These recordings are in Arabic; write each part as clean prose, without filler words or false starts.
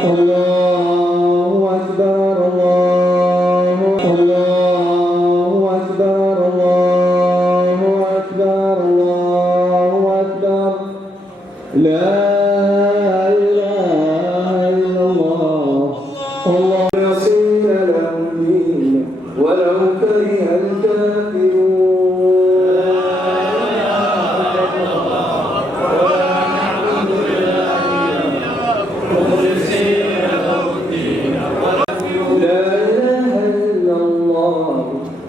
الله أكبر الله أكبر الله أكبر الله أكبر لا إله إلا الله الله يصل له الدين ولو كره الكافرون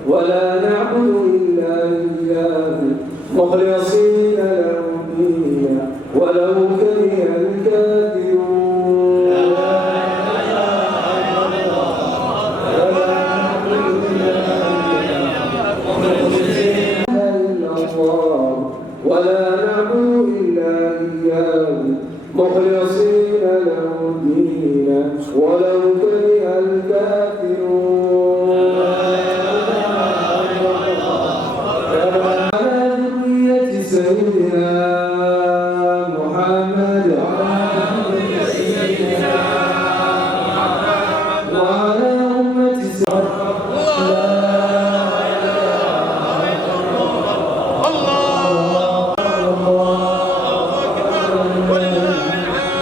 ولا نعبد إلا إياه مخلصين له الدين ولو كره الكافرون ولا نعبد إلا إياه مخلصين له الدين ولو كره الكافرون سيدنا محمد وعلى أمة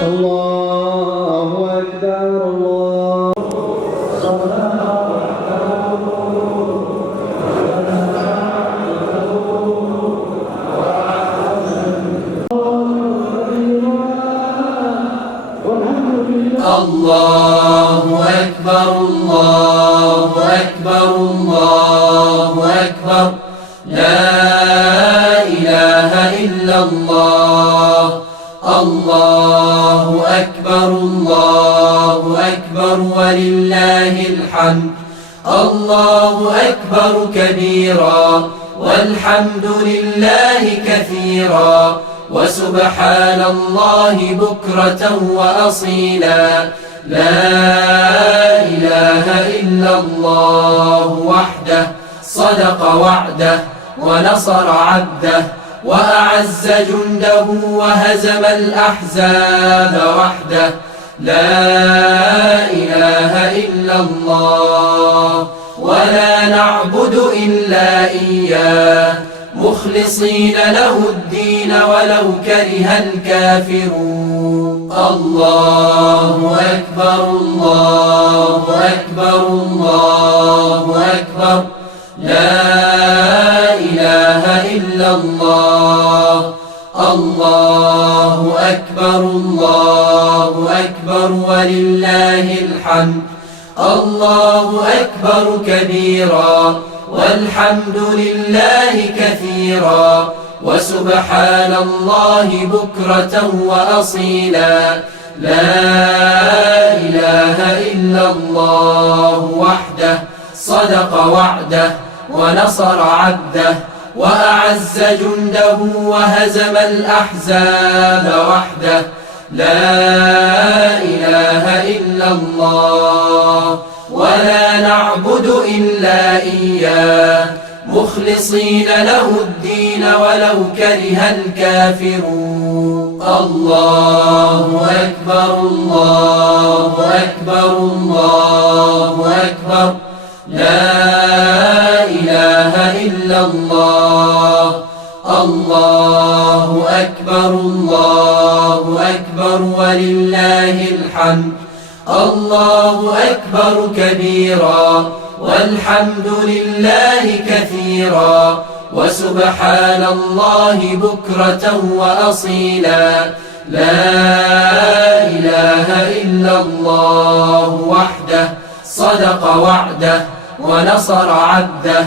الله أكبر الله الله أكبر الله أكبر الله أكبر لا إله إلا الله الله أكبر الله أكبر ولله الحمد الله أكبر كبيرا والحمد لله كثيرا وسبحان الله بكرة وأصيلا لا إله إلا الله وحده صدق وعده ونصر عبده وأعز جنده وهزم الأحزاب وحده لا إله إلا الله ولا نعبد إلا إياه مخلصين له الدين ولو كره الكافرون الله أكبر الله أكبر الله أكبر لا إله إلا الله الله أكبر الله أكبر ولله الحمد الله أكبر كبيرا والحمد لله كثيرا وسبحان الله بكرة وأصيلا لا إله إلا الله وحده صدق وعده ونصر عبده وأعز جنده وهزم الأحزاب وحده لا إله إلا الله ولا نعبد إلا إياه مخلصين له الدين ولو كره الكافرون الله أكبر الله أكبر الله أكبر لا إله إلا الله الله أكبر الله أكبر ولله الحمد الله أكبر كبيرا والحمد لله كثيرا وسبحان الله بكرة وأصيلا لا إله إلا الله وحده صدق وعده ونصر عبده